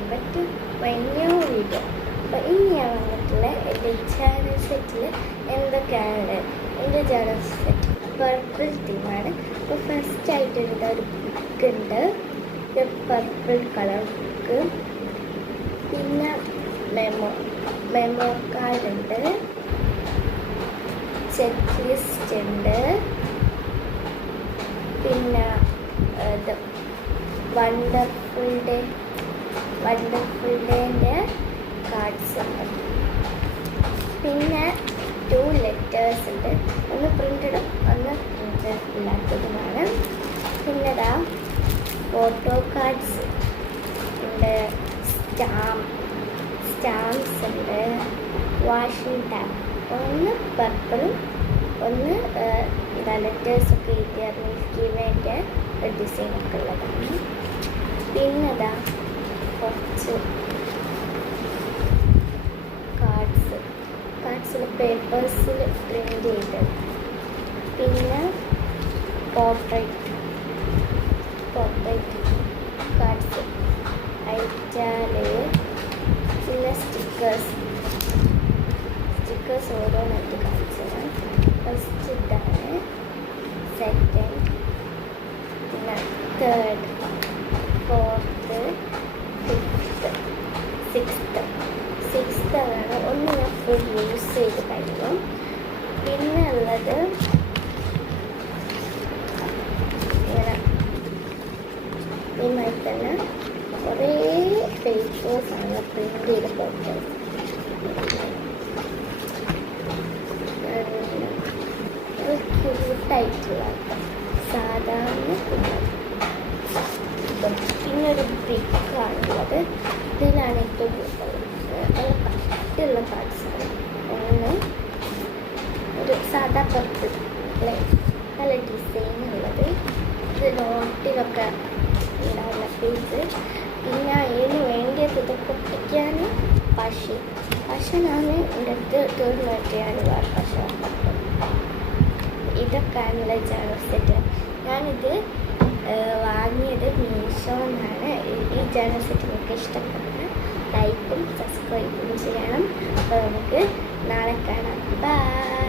Welcome back to my new video. അപ്പോൾ ഇന്ന് ഞാൻ വന്നിട്ടുള്ള എൻ്റെ ചാനൽ സെറ്റിൽ എന്തൊക്കെയാണ് എൻ്റെ ചാനൽ സെറ്റ് പർപ്പിൾ തീമാണ്. അപ്പോൾ ഫസ്റ്റ് ആയിട്ട് ഒരു ബുക്ക് ഉണ്ട്, ഒരു പർപ്പിൾ കളർ ബുക്ക്. പിന്നെ മെമ്മോ കാർഡ് ഉണ്ട്, ചെക്ക് ലിസ്റ്റ് ഉണ്ട്, പിന്നെ വണ്ടർഫുൾ ഡേൻ്റെ കാർഡ്സ് ഉണ്ട്. പിന്നെ 2 ലെറ്റേഴ്സ് ഉണ്ട്, ഒന്ന് പ്രിൻ്റഡും ഒന്ന് പ്രിൻ്റഡ് ഇല്ലാത്തതുമാണ്. പിന്നെ ഫോട്ടോ കാർഡ്സ് ഉണ്ട്, സ്റ്റാമ്പ്സ് ഉണ്ട്, വാഷിംഗ് ടാപ്പ്, ഒന്ന് പർപ്പിളും ഒന്ന് ലെറ്റേഴ്സൊക്കെ എഴുതിയ മിൽക്കിവേൻ്റെ ഡിസൈനൊക്കെ ഉള്ളതാണ്. പിന്നെ കുറച്ച് കാർഡ്സിൽ പേപ്പേഴ്സിൽ പ്രിൻ്റ് ചെയ്തത്. പിന്നെ പോർട്രേറ്റ് കാർഡ്സ് അയച്ചാൽ. പിന്നെ സ്റ്റിക്കേഴ്സ് ഓരോന്നായിട്ട് കാണിച്ചതാണ്. ഫസ്റ്റ് ഇതാണ്, സെക്കൻഡ്, പിന്നെ തേർഡ്, ഫോർത്ത്, ഫിഫ്ത്ത്, സിക്സ്ത്ത് ആണ്. ഒന്ന് ഞാൻ ഫുൾ യൂസ് ചെയ്ത് കഴിയും. പിന്നെ ഉള്ളത് ഇങ്ങനെ ഇതുമായി തന്നെ കുറേ പേപ്പേഴ്സാണ് പ്രിൻ്റ് ചെയ്ത ഫോട്ടോസ്. ക്യൂട്ടായിട്ടുള്ള സാധാരണ. പിന്നെ ഒരു ബ്രിക്കാണുള്ളത്, ഇതിലാണ് ഏറ്റവും കൂടുതൽ നല്ല കട്ടിയുള്ള പാർട്സാണ്. ഒന്ന് ഒരു സാധാ പർപ്പിൾ നല്ല ഡിസൈൻ ഉള്ളത്, ഇത് നോട്ടിലൊക്കെ ഉണ്ടാവുന്ന പേജ്. പിന്നെ അതിന് വേണ്ടിയത് ഇതൊക്കെ ഒട്ടിക്കാൻ പശനാണ് എൻ്റെ അടുത്ത് തീർന്നിട്ടാണ് വേറെ പശ. ഇതൊക്കെയാണുള്ള ചാനൽ സെറ്റ്. ഞാനിത് വാങ്ങിയത് മീഷോന്നാണ്. ഈ ചാനൽ സെറ്റ് നിങ്ങൾക്ക് ഇഷ്ടപ്പെട്ട ലൈക്കും സബ്സ്ക്രൈബും ചെയ്യണം. അപ്പോൾ നമുക്ക് നാളെ കാണാം. ബൈ.